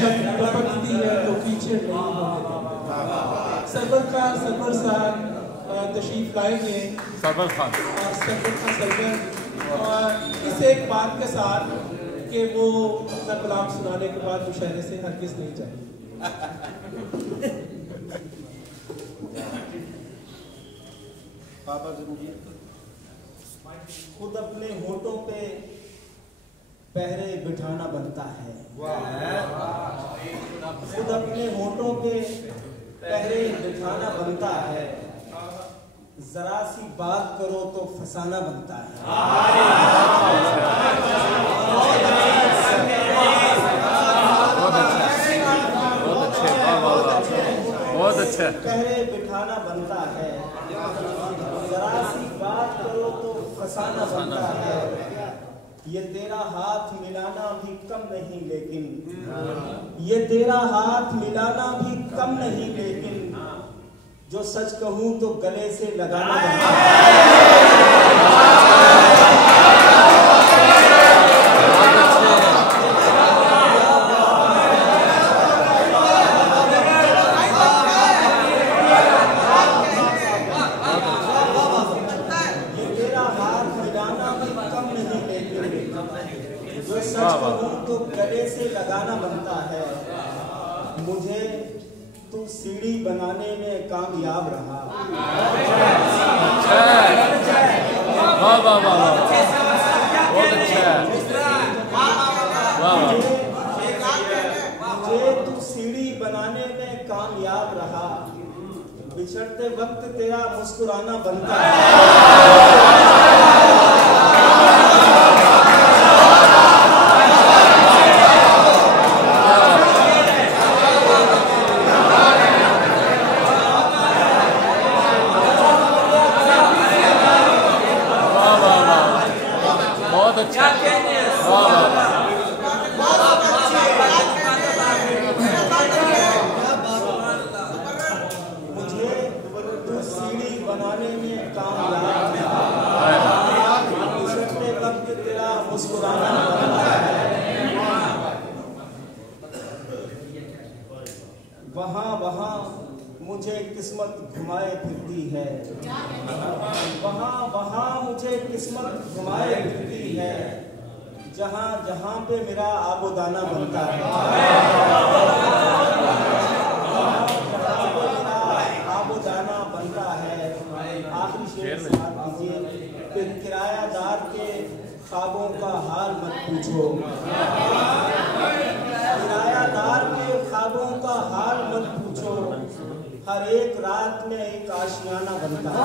जब टपकती है तो पीछे नहीं होते। सरवर साहब तशरीफ लाएंगे, सरवर खान और इस एक बात के साथ कि वो अपना कलाम सुनाने के बाद मुशायरे से हरगिज़ नहीं जाए। पापा जरूर खुद अपने होठों पे पहरे बिठाना बनता है, खुद अपने होठों पे पहरे बिठाना बनता है, जरा सी बात करो तो फसाना बनता है। बहुत अच्छा पहरे बिठाना बनता है, जरा सी बात करो तो फसाना बनता है। ये तेरा हाथ मिलाना भी कम नहीं लेकिन, ये तेरा हाथ मिलाना भी कम नहीं लेकिन, जो सच कहूं तो गले से लगाना बनता तो गले से लगाना बनता है। मुझे तू सीढ़ी बनाने में कामयाब रहा। वाह वाह वाह बहुत अच्छा। मुझे तू सीढ़ी बनाने में कामयाब रहा, बिछड़ते वक्त तेरा मुस्कुराना बनता है। वहाँ वहाँ मुझे किस्मत घुमाए फिरती है, वहाँ वहाँ मुझे किस्मत घुमाए फिरती है, जहाँ जहाँ पे मेरा आबोदाना बनता है। जहाँ पे मेरा आबोदाना बनता है। आखिरी शेर समाप्त कीजिए कि किरायादार के ख्वाबों का हाल मत पूछो, किरायादार के ख्वाबों का हाल मत पूछो, हर एक रात में एक आशियाना बनता है।